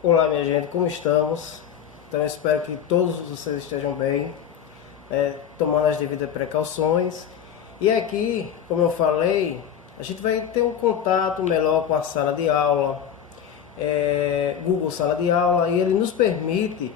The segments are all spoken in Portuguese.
Olá, minha gente, como estamos? Então, eu espero que todos vocês estejam bem, tomando as devidas precauções. E aqui, como eu falei, a gente vai ter um contato melhor com a sala de aula, Google Sala de Aula, e ele nos permite,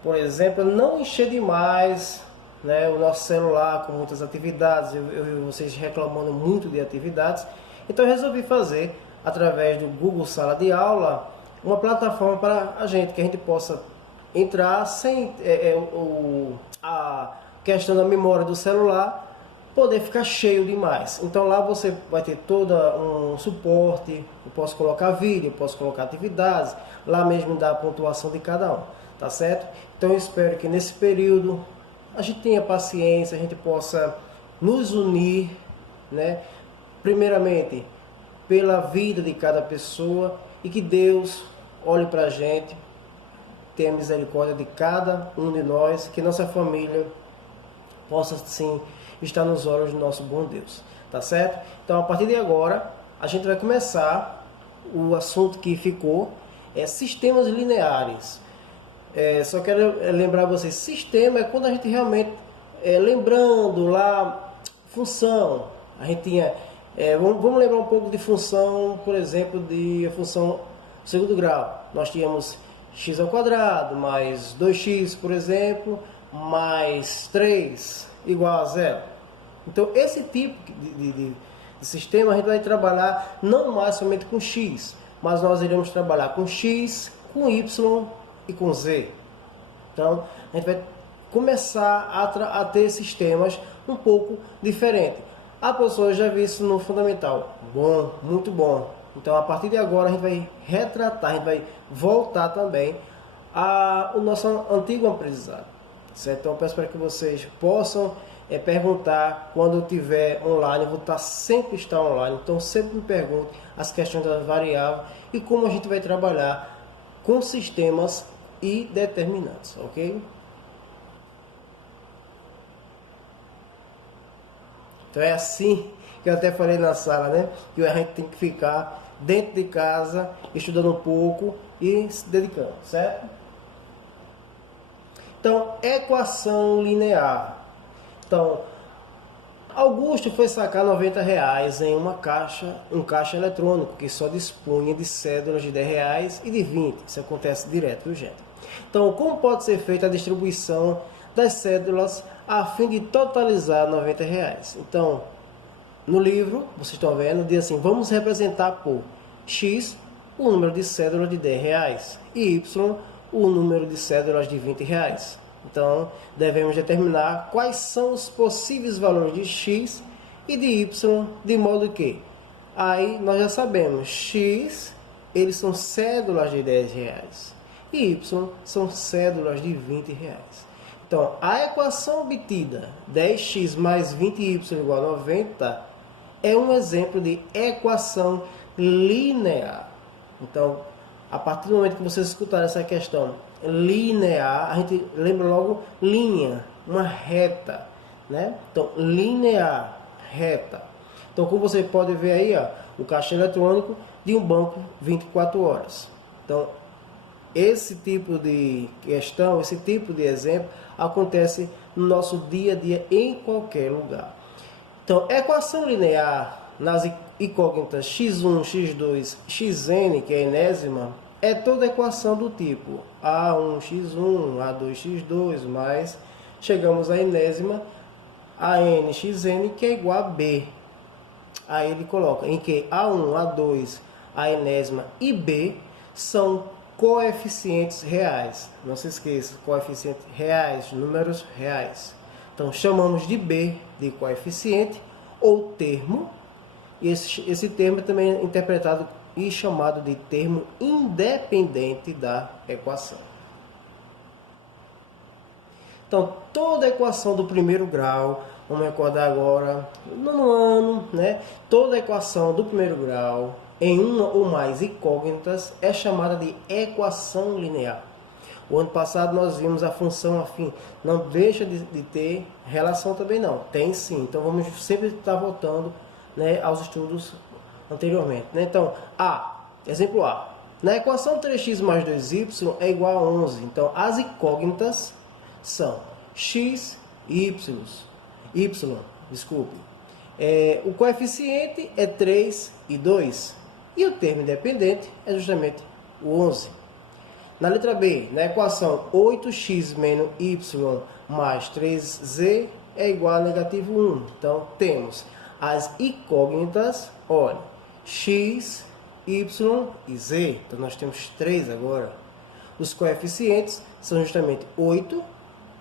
por exemplo, não encher demais, né, o nosso celular com muitas atividades. Eu vi vocês reclamando muito de atividades, então eu resolvi fazer, através do Google Sala de Aula, uma plataforma para que a gente possa entrar sem a questão da memória do celular poder ficar cheio demais. Então lá você vai ter todo um suporte, eu posso colocar vídeo, eu posso colocar atividades, lá mesmo dá a pontuação de cada um, tá certo? Então eu espero que nesse período a gente tenha paciência, a gente possa nos unir, né? Primeiramente pela vida de cada pessoa, e que Deus olhe para a gente, tenha misericórdia de cada um de nós, que nossa família possa sim estar nos olhos do nosso bom Deus, tá certo? Então, a partir de agora, a gente vai começar o assunto que ficou, sistemas lineares. Só quero lembrar vocês, sistema é quando a gente realmente, lembrando lá, função, a gente tinha, vamos lembrar um pouco de função, por exemplo, de função segundo grau. Nós tínhamos x ao quadrado mais 2x, por exemplo, mais 3 igual a zero. Então, esse tipo de sistema a gente vai trabalhar não mais somente com x, mas nós iremos trabalhar com x, com y e com z. Então, a gente vai começar a ter sistemas um pouco diferentes. A pessoa já viu isso no fundamental. Bom, muito bom. Então, a partir de agora, a gente vai retratar, a gente vai voltar também ao nosso antigo aprendizado. Certo? Então, eu peço para que vocês possam perguntar quando eu estiver online. Eu vou sempre estar online, então sempre me pergunte as questões das variáveis e como a gente vai trabalhar com sistemas e determinantes, ok? Então é assim que eu até falei na sala, né? Que a gente tem que ficar dentro de casa, estudando um pouco e se dedicando, certo? Então, equação linear. Então, Augusto foi sacar R$ 90 em um caixa eletrônico que só dispunha de cédulas de R$ 10 e de 20. Isso acontece direto, viu, gente? Então, como pode ser feita a distribuição das cédulas a fim de totalizar R$ 90? Então, no livro, vocês estão vendo, diz assim: vamos representar por x o número de cédulas de R$ 10 e y o número de cédulas de R$ 20. Então, devemos determinar quais são os possíveis valores de x e de y, de modo que, aí nós já sabemos, x, eles são cédulas de R$ 10 e y são cédulas de R$ 20. Então, a equação obtida 10x mais 20y igual a 90 é um exemplo de equação linear. Então, a partir do momento que vocês escutarem essa questão linear, a gente lembra logo linha, uma reta, né? Então, linear, reta. Então, como você pode ver aí, ó, o caixa eletrônico de um banco 24 horas. Então, esse tipo de questão, esse tipo de exemplo acontece no nosso dia a dia em qualquer lugar. Então, equação linear nas incógnitas x1, x2, xn, que é a enésima, é toda equação do tipo a1x1, a2x2, mais chegamos à enésima, a nxn, que é igual a b. Aí ele coloca em que a1, a2, a enésima e b são coeficientes reais. Não se esqueça, coeficientes reais, números reais. Então, chamamos de b de coeficiente ou termo. E esse termo também é interpretado e chamado de termo independente da equação. Então, toda equação do primeiro grau, vamos recordar agora, no ano, né? Toda equação do primeiro grau em uma ou mais incógnitas é chamada de equação linear. O ano passado nós vimos a função afim, não deixa de ter relação também não, tem sim. Então vamos sempre estar voltando, né, aos estudos anteriormente, né? Então, exemplo A, Na equação 3x mais 2y é igual a 11. Então, as incógnitas são x e y. Desculpe. O coeficiente é 3 e 2. E o termo independente é justamente o 11. Na letra B, na equação 8x menos y mais 3z é igual a negativo 1. Então, temos as incógnitas, olha, x, y e z. Então, nós temos 3 agora. Os coeficientes são justamente 8,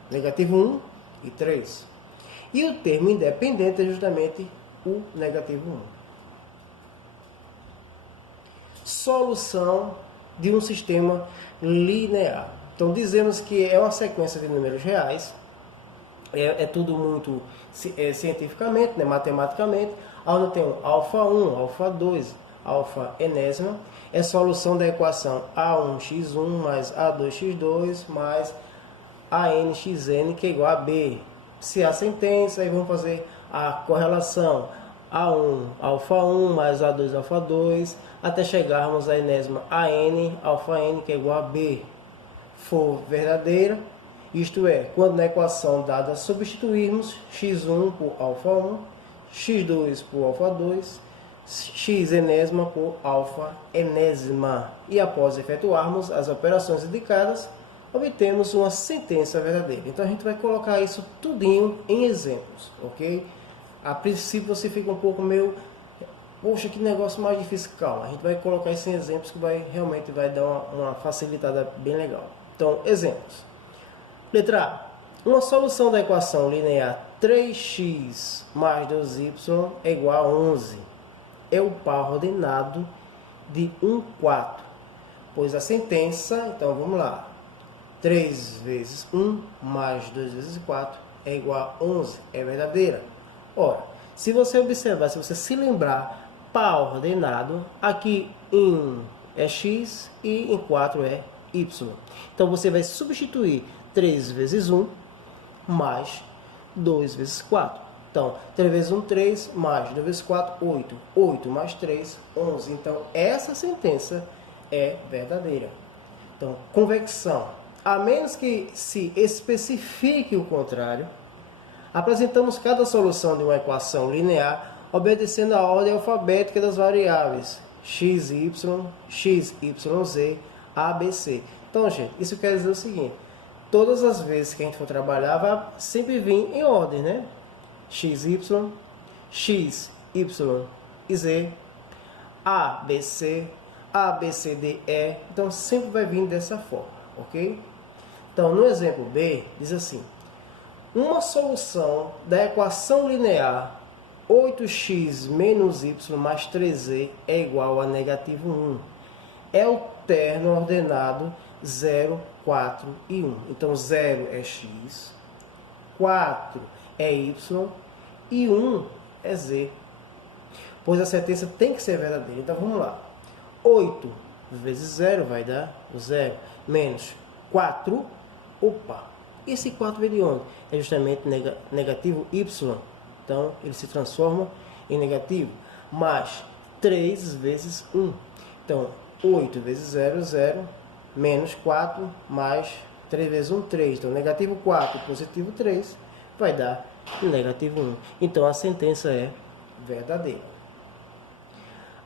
negativo 1 e 3. E o termo independente é justamente o negativo 1. Solução de um sistema linear. Então, dizemos que é uma sequência de números reais. É tudo muito cientificamente, né, matematicamente. Onde tem um alfa 1, alfa 2, alfa enésima. É solução da equação A1x1 mais A2x2 mais ANxN, que é igual a B. Se há sentença, aí vamos fazer a correlação A1, alfa 1 mais A2, alfa 2, até chegarmos à enésima AN, alfa N, que é igual a B. For verdadeira, isto é, quando na equação dada substituirmos x1 por alfa 1, x2 por alfa 2, x enésima por alfa enésima. E após efetuarmos as operações indicadas, obtemos uma sentença verdadeira. Então a gente vai colocar isso tudinho em exemplos, ok? A princípio você fica um pouco meio, poxa, que negócio mais difícil. Calma, a gente vai colocar isso em exemplos que realmente vai dar uma facilitada bem legal. Então, exemplos. Letra A. Uma solução da equação linear 3x mais 2y é igual a 11. É o par ordenado de 1 quarto. Pois a sentença, então vamos lá. 3 vezes 1 mais 2 vezes 4 é igual a 11. É verdadeira. Ora, se você observar, se você se lembrar, par ordenado, aqui em 1 é x e em 4 é y. Então, você vai substituir 3 vezes 1 mais 2 vezes 4. Então, 3 vezes 1, 3, mais 2 vezes 4, 8. 8 mais 3, 11. Então, essa sentença é verdadeira. Então, convecção. A menos que se especifique o contrário, apresentamos cada solução de uma equação linear obedecendo a ordem alfabética das variáveis x, y, z, a, b, c. Então, gente, isso quer dizer o seguinte: todas as vezes que a gente for trabalhar, vai sempre vir em ordem, né? x, y e z, a, b, c, d, e. Então, sempre vai vir dessa forma, ok? Então, no exemplo B, diz assim: uma solução da equação linear 8x menos y mais 3z é igual a negativo 1. É o terno ordenado 0, 4 e 1. Então, 0 é x, 4 é y e 1 é z. Pois a sentença tem que ser verdadeira. Então, vamos lá. 8 vezes 0 vai dar 0. Menos 4. Opa! Esse 4 vem de onde? É justamente negativo y. Então, ele se transforma em negativo. Mais 3 vezes 1. Então, 8 vezes 0, 0. Menos 4, mais 3 vezes 1, 3. Então, negativo 4 e positivo 3 vai dar negativo 1. Então, a sentença é verdadeira.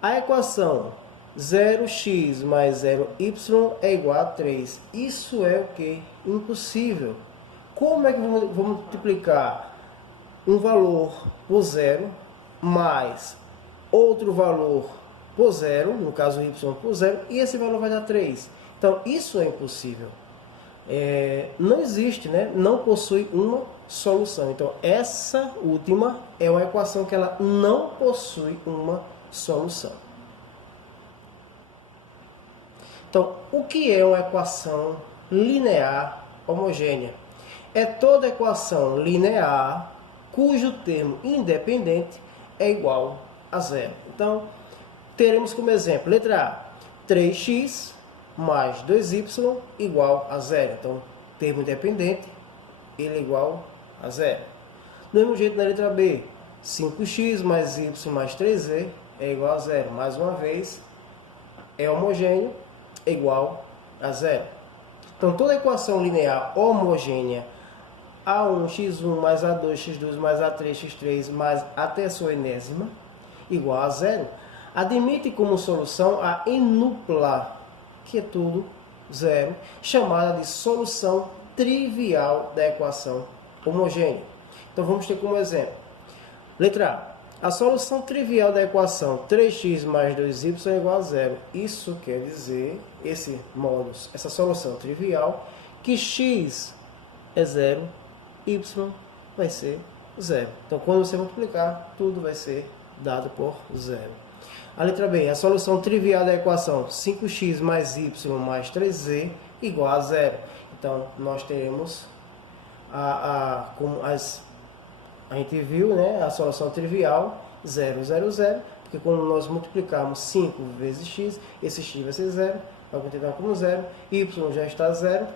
A equação 0x mais 0y é igual a 3. Isso é o que? Impossível. Como é que vamos multiplicar um valor por 0 mais outro valor por 0, no caso y por 0, e esse valor vai dar 3? Então, isso é impossível. Não existe, né? Não possui uma solução. Então, essa última é uma equação que ela não possui uma solução. Então, o que é uma equação linear homogênea? É toda equação linear cujo termo independente é igual a 0. Então, teremos como exemplo, letra A, 3x mais 2y igual a 0. Então, termo independente, ele é igual a 0. Do mesmo jeito, na letra B, 5x mais y mais 3z é igual a 0. Mais uma vez, é homogêneo é igual a zero. Então, toda equação linear homogênea A1, x1 mais A2, x2 mais A3, x3 mais até a sua enésima igual a zero, admite como solução a enupla, que é tudo zero, chamada de solução trivial da equação homogênea. Então, vamos ter como exemplo. Letra A. A solução trivial da equação 3x mais 2y é igual a zero. Isso quer dizer, esse módulo, essa solução trivial, que x é zero, y vai ser zero. Então, quando você multiplicar, tudo vai ser dado por zero. A letra B. A solução trivial da equação 5x mais y mais 3z igual a zero. Então, nós teremos como a gente viu, né, a solução trivial 0, 0, 0, porque quando nós multiplicarmos 5 vezes x, esse x vai ser 0, vai continuar como 0, y já está 0,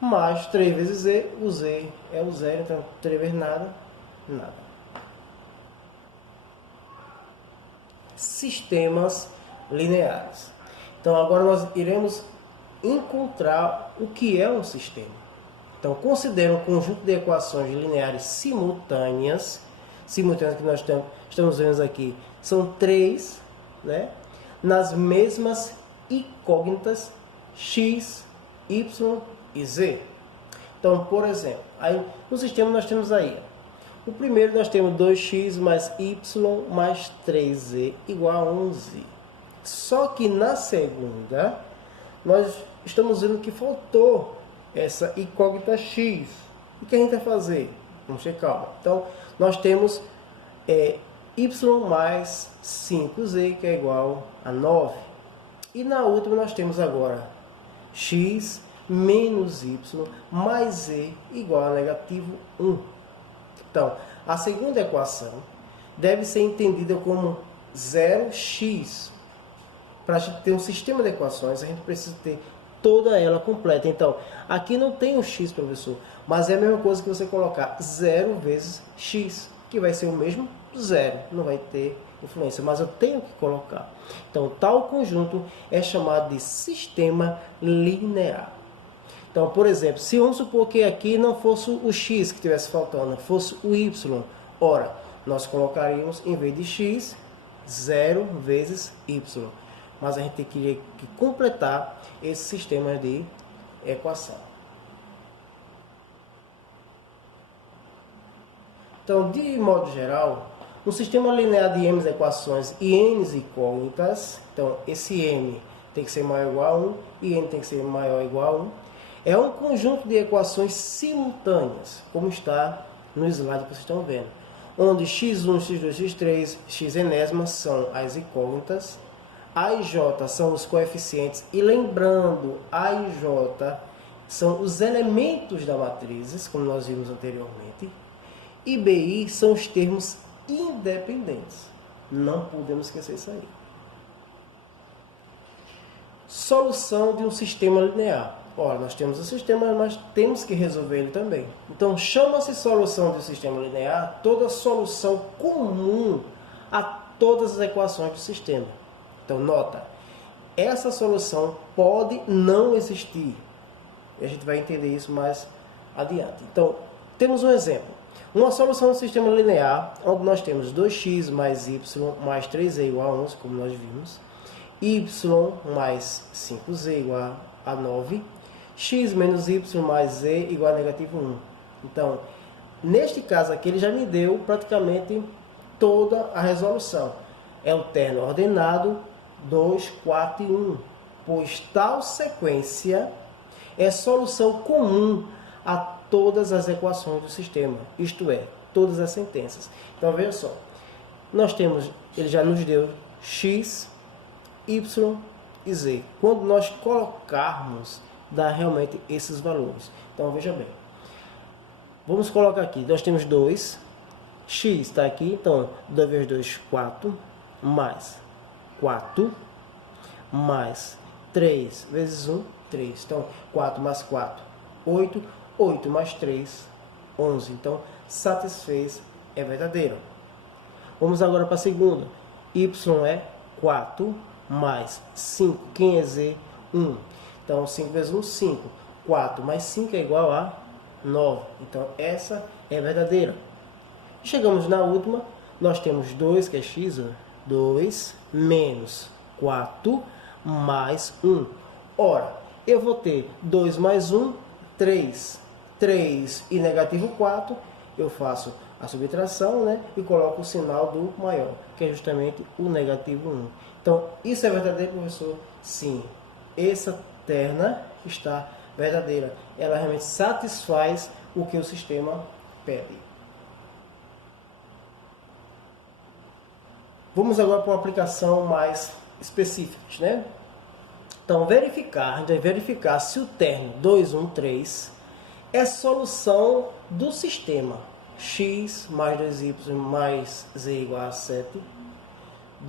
mais 3 vezes z, o z é o 0, então 3 vezes nada, nada. Sistemas lineares. Então agora nós iremos encontrar o que é um sistema. Então, considera um conjunto de equações lineares simultâneas que nós estamos vendo aqui, são 3, né, nas mesmas incógnitas x, y e z. Então, por exemplo, aí, no sistema nós temos aí, o primeiro nós temos 2x mais y mais 3z igual a 11. Só que na segunda, nós estamos vendo que faltou essa incógnita x. O que a gente vai fazer? Vamos ter calma. Então, nós temos y mais 5z, que é igual a 9. E na última nós temos agora x menos y mais z igual a negativo 1. Então, a segunda equação deve ser entendida como 0x. Para a gente ter um sistema de equações, a gente precisa ter toda ela completa. Então, aqui não tem o x, professor, mas é a mesma coisa que você colocar 0 vezes x, que vai ser o mesmo zero, não vai ter influência, mas eu tenho que colocar. Então, tal conjunto é chamado de sistema linear. Então, por exemplo, se vamos supor que aqui não fosse o x que estivesse faltando, fosse o y, ora, nós colocaríamos, em vez de x, 0 vezes y. Mas a gente teria que completar esse sistema de equação. Então, de modo geral, um sistema linear de m equações e n incógnitas, então esse m tem que ser maior ou igual a 1 e n tem que ser maior ou igual a 1, é um conjunto de equações simultâneas, como está no slide que vocês estão vendo, onde x1, x2, x3, x enésimas são as incógnitas, A e J são os coeficientes, e lembrando, A e J são os elementos da matrizes, como nós vimos anteriormente, e B e I são os termos independentes. Não podemos esquecer isso aí. Solução de um sistema linear. Ora, nós temos o sistema, mas temos que resolver ele também. Então, chama-se solução de um sistema linear toda solução comum a todas as equações do sistema. Então, nota, essa solução pode não existir. E a gente vai entender isso mais adiante. Então, temos um exemplo. Uma solução do sistema linear, onde nós temos 2x mais y mais 3z igual a 11, como nós vimos, y mais 5z igual a 9, x menos y mais z igual a negativo 1. Então, neste caso aqui, ele já me deu praticamente toda a resolução. É o terno ordenado 2, 4 e 1, pois tal sequência é solução comum a todas as equações do sistema, isto é, todas as sentenças. Então, veja só, nós temos, ele já nos deu x, y e z. Quando nós colocarmos, dá realmente esses valores. Então, veja bem, vamos colocar aqui, nós temos 2, x está aqui, então 2 vezes 2, 4, mais 4, mais 3 vezes 1, 3. Então, 4 mais 4, 8, 8 mais 3, 11. Então, satisfez, é verdadeiro. Vamos agora para a segunda. Y é 4 mais 5, quem é z? 1. Então 5 vezes 1, 5. 4 mais 5 é igual a 9. Então essa é verdadeira. Chegamos na última, nós temos 2, que é x, 2 menos 4 mais 1. Ora, eu vou ter 2 mais 1, 3. 3 e negativo 4, eu faço a subtração, né, e coloco o sinal do maior, que é justamente o negativo 1. Então, isso é verdadeiro, professor? Sim. Essa terna está verdadeira. Ela realmente satisfaz o que o sistema pede. Vamos agora para uma aplicação mais específica, né? Então, a gente vai verificar se o termo 2, 1, 3 é solução do sistema x mais 2y mais z igual a 7,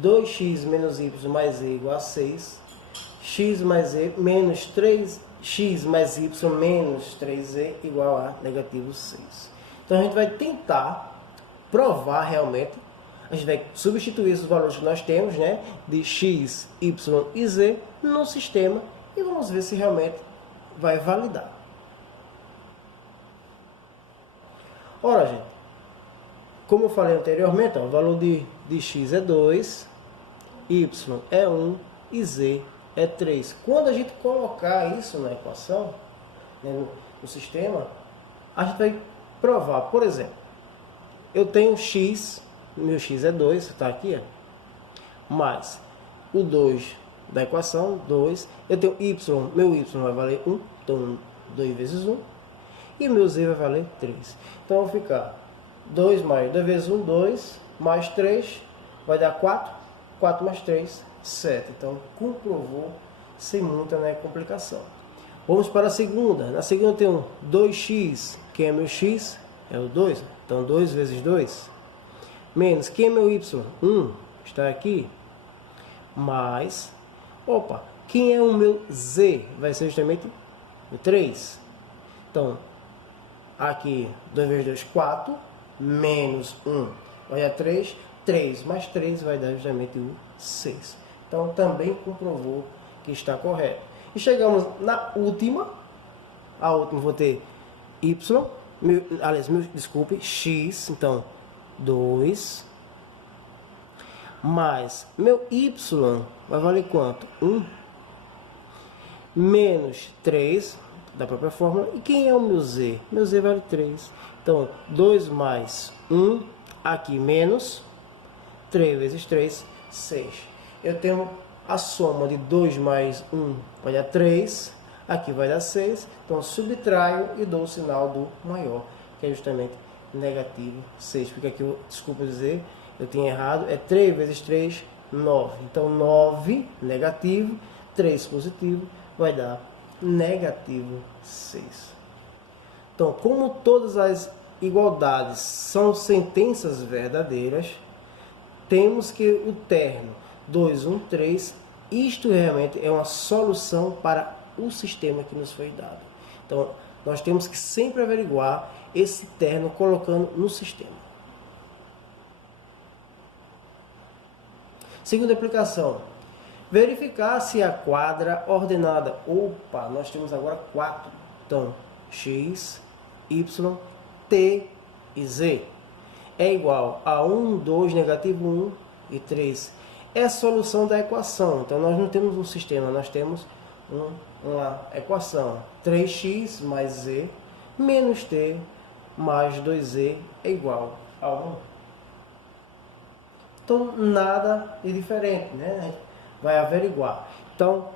2x menos y mais z igual a 6, x mais z menos 3x mais y menos 3z igual a negativo 6. Então, a gente vai tentar provar realmente. A gente vai substituir esses valores que nós temos, né, de x, y e z no sistema e vamos ver se realmente vai validar. Ora, gente, como eu falei anteriormente, ó, o valor de x é 2, y é 1 e z é 3. Quando a gente colocar isso na equação, né, no sistema, a gente vai provar. Por exemplo, eu tenho x, meu x é 2, está aqui, ó, mais o 2 da equação, 2. Eu tenho y, meu y vai valer 1, então 2 vezes 1. E meu z vai valer 3. Então, vai ficar 2 vezes 1, 2, mais 3, vai dar 4. 4 mais 3, 7. Então, comprovou sem muita, né, complicação. Vamos para a segunda. Na segunda eu tenho 2x, que é meu x, é o 2. Então, 2 vezes 2. Menos, quem é meu y? 1, está aqui. Mais, opa, quem é o meu z? Vai ser justamente o 3. Então, aqui, 2 vezes 2, 4, menos 1, vai dar 3. 3 mais 3 vai dar justamente o 6. Então, também comprovou que está correto. E chegamos na última. A última vou ter y, desculpe, x, então 2, mais meu y vai valer quanto? 1, menos 3, da própria fórmula. E quem é o meu z? Meu z vale 3. Então, 2 mais 1, aqui menos 3 vezes 3, 6. Eu tenho a soma de 2 mais 1, vai dar 3. Aqui vai dar 6. Então, subtraio e dou o sinal do maior, que é justamente negativo 6. Porque aqui, desculpa dizer, eu tinha errado. É 3 vezes 3, 9. Então, 9 negativo, 3 positivo, vai dar negativo 6. Então, como todas as igualdades são sentenças verdadeiras, temos que o termo 2, 1, 3, isto realmente é uma solução para o sistema que nos foi dado. Então, nós temos que sempre averiguar esse termo colocando no sistema. Segunda aplicação. Verificar se a quadra ordenada. Opa, nós temos agora 4. Então, x, y, t e z é igual a 1, 2, negativo 1 e 3. É a solução da equação. Então, nós não temos um sistema, nós temos uma equação. 3x mais z menos t mais 2z é igual a 1. Então, nada de diferente, né? A gente vai averiguar. Então,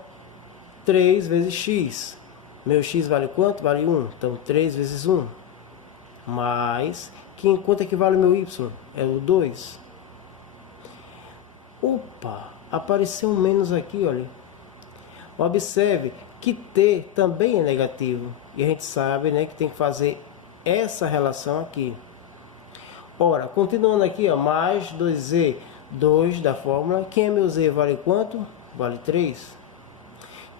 3 vezes x. Meu x vale quanto? Vale 1. Então, 3 vezes 1. Mais, quanto é que vale o meu y? É o 2. Opa, apareceu um menos aqui, olha. Observe que t também é negativo. E a gente sabe, né, que tem que fazer essa relação aqui. Ora, continuando aqui, ó, mais 2z, 2 da fórmula. Quem é meu z? Vale quanto? Vale 3.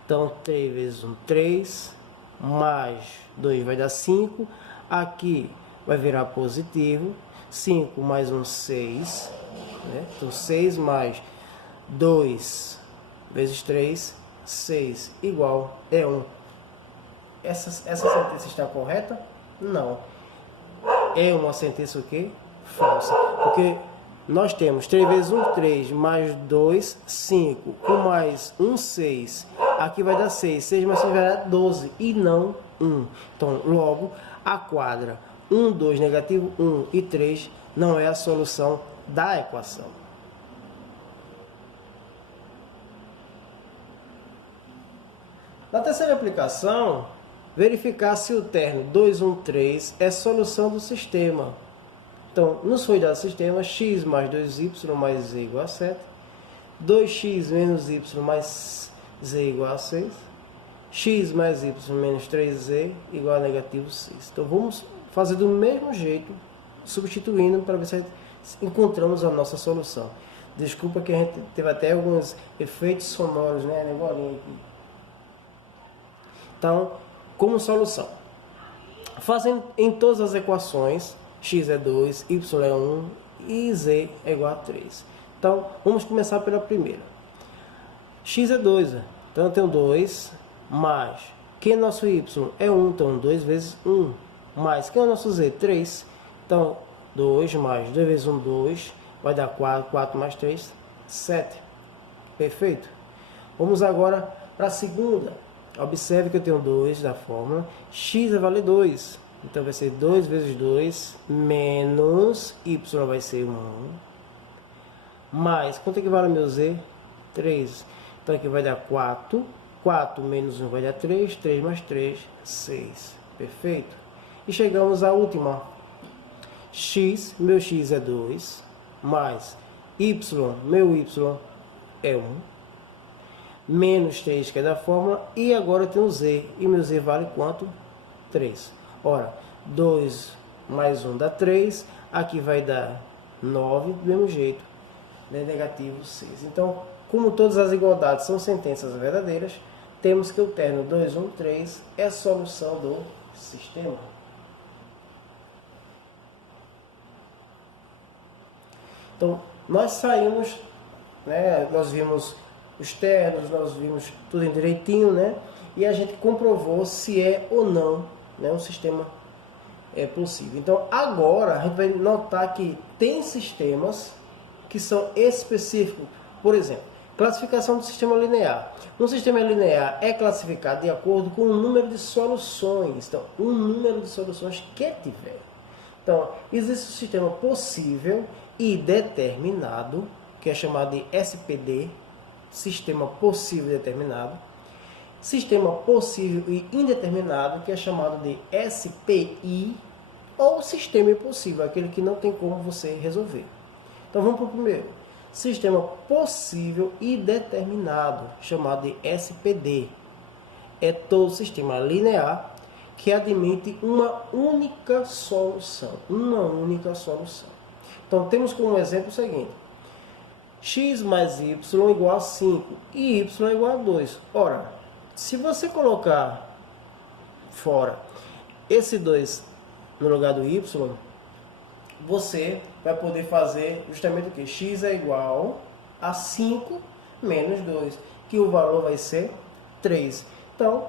Então, 3 vezes 1, 3. Mais 2 vai dar 5. Aqui vai virar positivo. 5 mais 1, 6. Né? Então, 6 mais 2 vezes 3, 6 igual é 1. Essa sentença está correta? Não. É uma sentença o quê? Falsa. Porque nós temos 3 vezes 1, 3, mais 2, 5, com mais 1, 6. Aqui vai dar 6, 6 mais 6 vai dar 12 e não 1. Então, logo, a quadra 1, 2, negativo 1 e 3 não é a solução da equação. Na terceira aplicação, verificar se o termo 2, 1, 3 é solução do sistema. Então, nos foi dado o sistema x mais 2y mais z igual a 7, 2x menos y mais z igual a 6, x mais y menos 3z igual a negativo 6. Então, vamos fazer do mesmo jeito, substituindo para ver se encontramos a nossa solução. Desculpa que a gente teve até alguns efeitos sonoros, né? Aqui. Então, como solução, fazendo em todas as equações, x é 2, y é 1 e z é igual a 3. Então, vamos começar pela primeira. X é 2, então eu tenho 2, mais, quem é nosso y? É 1, então 2 vezes 1, mais, quem é o nosso z? 3, então 2 mais 2 vezes 1, 2, vai dar 4, 4 mais 3, 7. Perfeito? Vamos agora para a segunda. Observe que eu tenho 2 da fórmula, x vai valer 2, então vai ser 2 vezes 2, menos y vai ser 1, mais, quanto é que vale meu z? 3, então aqui vai dar 4, 4 menos 1 vai dar 3, 3 mais 3, 6, perfeito? E chegamos à última, meu x é 2, mais meu y é 1, menos 3, que é da fórmula, e agora eu tenho z, e meu z vale quanto? 3. Ora, 2 mais 1 dá 3, aqui vai dar 9, do mesmo jeito, né? Negativo 6. Então, como todas as igualdades são sentenças verdadeiras, temos que o termo 2, 1, 3 é a solução do sistema. Então, nós saímos, né, nós vimos os termos, nós vimos tudo direitinho, né? E a gente comprovou se é ou não, né, um sistema possível. Então, agora a gente vai notar que tem sistemas que são específicos. Por exemplo, classificação do sistema linear. Um sistema linear é classificado de acordo com o número de soluções. Então, o número de soluções que tiver. Então, existe um sistema possível e determinado, que é chamado de SPD, sistema possível e determinado, sistema possível e indeterminado, que é chamado de SPI, ou sistema impossível, aquele que não tem como você resolver. Então vamos para o primeiro. Sistema possível e determinado, chamado de SPD. É todo sistema linear que admite uma única solução. Uma única solução. Então temos como exemplo o seguinte. X mais y igual a 5 e y igual a 2. Ora, se você colocar fora esse 2 no lugar do y, você vai poder fazer justamente o que? X é igual a 5 menos 2, que o valor vai ser 3. Então,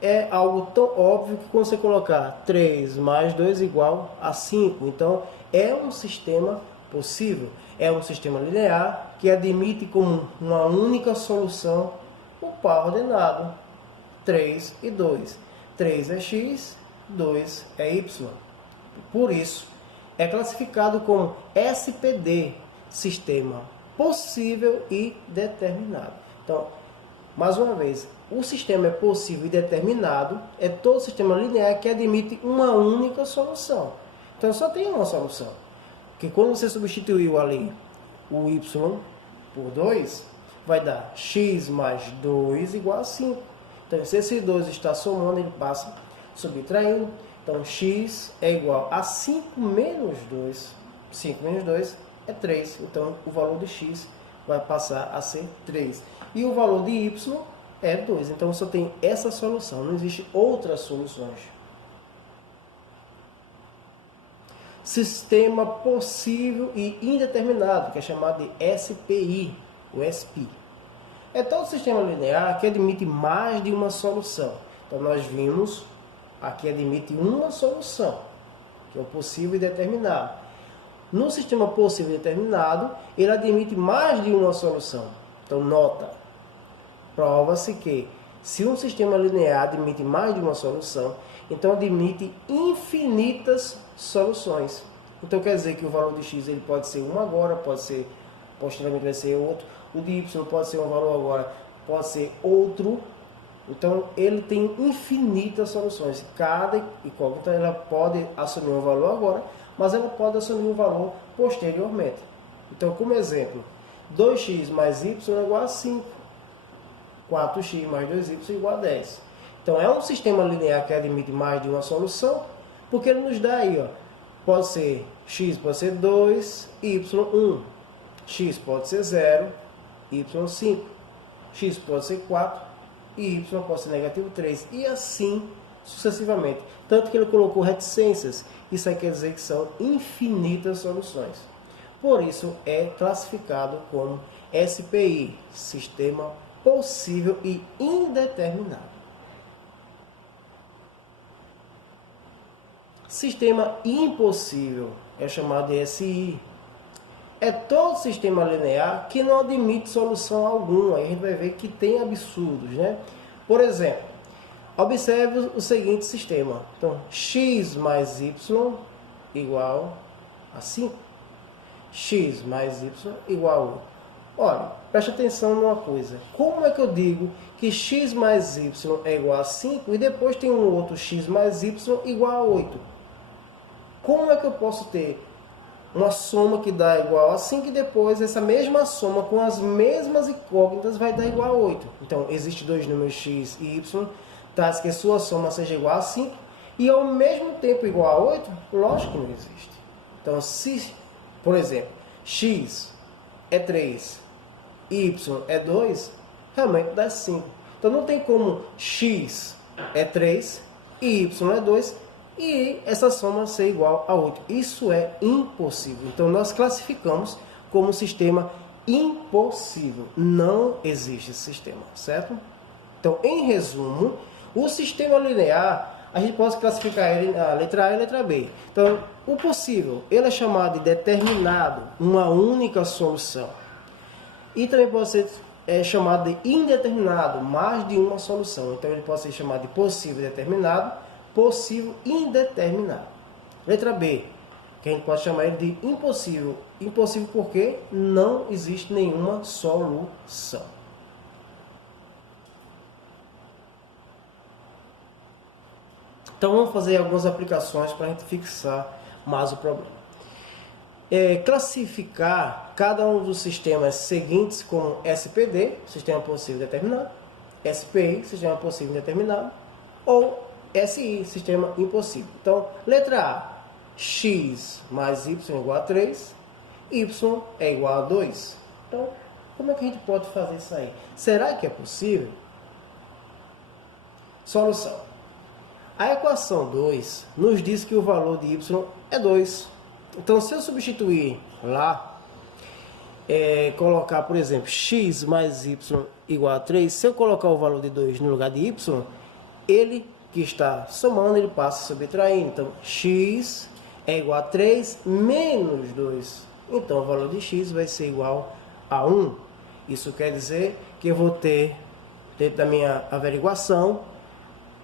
é algo tão óbvio que quando você colocar 3 mais 2 igual a 5, então é um sistema possível. É um sistema linear que admite como uma única solução o par ordenado 3 e 2. 3 é x, 2 é y. Por isso, é classificado como SPD, sistema possível e determinado. Então, mais uma vez, o sistema é possível e determinado, é todo sistema linear que admite uma única solução. Então, só tem uma solução. Que quando você substituiu ali o y por 2, vai dar x mais 2 igual a 5. Então, se esse 2 está somando, ele passa subtraindo. Então, x é igual a 5 menos 2. 5 menos 2 é 3. Então, o valor de x vai passar a ser 3. E o valor de y é 2. Então, só tem essa solução. Não existe outras soluções. Sistema possível e indeterminado, que é chamado de SPI, o SPI. É todo sistema linear que admite mais de uma solução. Então nós vimos, aqui admite uma solução, que é o possível e determinado. No sistema possível e determinado, ele admite mais de uma solução. Então nota, prova-se que se um sistema linear admite mais de uma solução, então admite infinitas soluções. Então quer dizer que o valor de x ele pode ser um agora, pode ser posteriormente vai ser outro. O de y pode ser um valor agora, pode ser outro. Então ele tem infinitas soluções. Cada incógnita ela pode assumir um valor agora, mas ela pode assumir um valor posteriormente. Então, como exemplo, 2x mais y é igual a 5. 4x mais 2y é igual a 10. Então é um sistema linear que admite mais de uma solução, porque ele nos dá aí, ó, pode ser x pode ser 2, y 1. X pode ser 0, y 5. X pode ser 4 e y pode ser negativo 3. E assim sucessivamente. Tanto que ele colocou reticências. Isso aí quer dizer que são infinitas soluções. Por isso é classificado como SPI, sistema possível e indeterminado. Sistema impossível é chamado de SI. É todo sistema linear que não admite solução alguma. Aí a gente vai ver que tem absurdos, né? Por exemplo, observe o seguinte sistema. Então, x mais y igual a 5. X mais y igual a 8. Olha, preste atenção numa coisa. Como é que eu digo que x mais y é igual a 5 e depois tem um outro x mais y igual a 8? Como é que eu posso ter uma soma que dá igual a 5 e depois essa mesma soma com as mesmas incógnitas vai dar igual a 8? Então, existem dois números x e y, tais que a sua soma seja igual a 5 e ao mesmo tempo igual a 8? Lógico que não existe. Então, se, por exemplo, x é 3, y é 2, realmente dá 5. Então, não tem como x é 3 e y é 2 e essa soma ser igual a 8. Isso é impossível. Então, nós classificamos como um sistema impossível. Não existe esse sistema, certo? Então, em resumo, o sistema linear, a gente pode classificar ele na letra A e letra B. Então, o possível, ele é chamado de determinado, uma única solução. E também pode ser chamado de indeterminado, mais de uma solução. Então, ele pode ser chamado de possível determinado, possível indeterminado. Letra B, que a gente pode chamar ele de impossível. Impossível porque não existe nenhuma solução. Então vamos fazer algumas aplicações para a gente fixar mais o problema. Classificar cada um dos sistemas seguintes como SPD, sistema possível determinado, SPI, sistema possível determinado, ou SI, sistema impossível. Então, letra A, x mais y é igual a 3, y é igual a 2. Então, como é que a gente pode fazer isso aí? Será que é possível? Solução. A equação 2 nos diz que o valor de y é 2. Então, se eu substituir lá, colocar, por exemplo, x mais y igual a 3, se eu colocar o valor de 2 no lugar de y, ele que está somando, ele passa a subtrair. Então, x é igual a 3 menos 2. Então, o valor de x vai ser igual a 1. Isso quer dizer que eu vou ter, dentro da minha averiguação,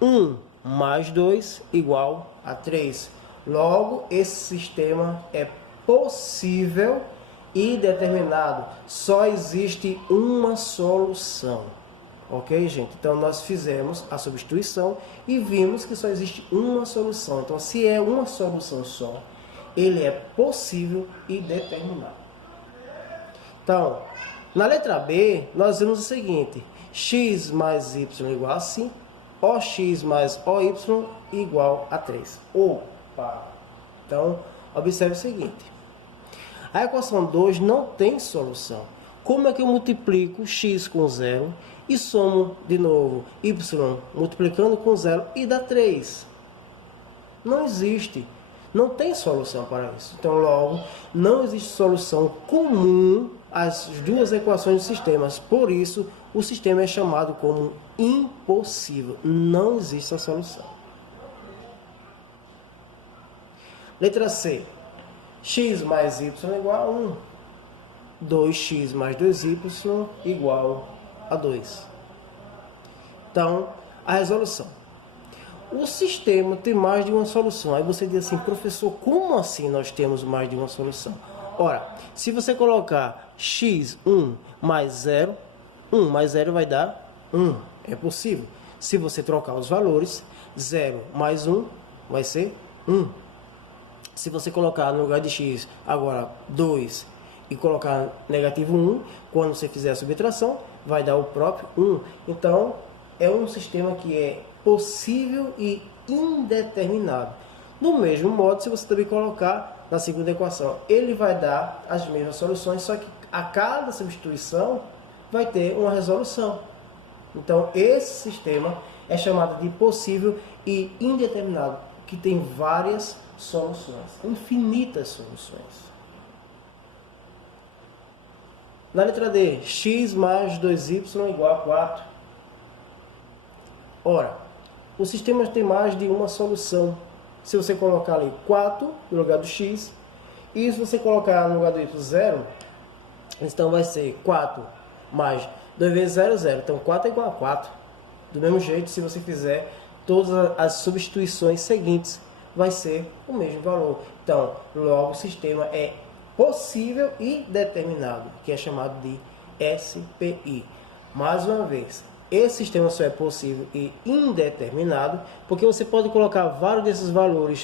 1 mais 2 igual a 3. Logo, esse sistema é possível e determinado. Só existe uma solução. Ok, gente? Então, nós fizemos a substituição e vimos que só existe uma solução. Então, se é uma solução só, ele é possível e determinado. Então, na letra B, nós vemos o seguinte. X mais y igual a 5. OX mais OY igual a 3. Opa! Então, observe o seguinte. A equação 2 não tem solução. Como é que eu multiplico x com 0 e somo de novo y multiplicando com 0 e dá 3? Não existe. Não tem solução para isso. Então, logo, não existe solução comum as duas equações do sistema. Por isso, o sistema é chamado como impossível. Não existe a solução. Letra C. X mais y igual a 1. 2x mais 2y igual a 2. Então, a resolução. O sistema tem mais de uma solução. Aí você diz assim, professor, como assim nós temos mais de uma solução? Ora, se você colocar x, 1 mais 0, 1 mais 0 vai dar 1. É possível. Se você trocar os valores, 0 mais 1 vai ser 1. Se você colocar no lugar de x agora 2 e colocar negativo 1, quando você fizer a subtração, vai dar o próprio 1. Então, é um sistema que é possível e indeterminado. Do mesmo modo, se você também colocar na segunda equação, ele vai dar as mesmas soluções, só que a cada substituição vai ter uma resolução. Então, esse sistema é chamado de possível e indeterminado, que tem várias soluções, infinitas soluções. Na letra D, x mais 2y igual a 4. Ora, o sistema tem mais de uma solução. Se você colocar ali 4 no lugar do x, e se você colocar no lugar do y 0, então vai ser 4 mais 2 vezes 0, 0. Então 4 é igual a 4. Do mesmo jeito, se você fizer todas as substituições seguintes, vai ser o mesmo valor. Então, logo o sistema é possível e determinado, que é chamado de SPI. Mais uma vez, esse sistema só é possível e indeterminado porque você pode colocar vários desses valores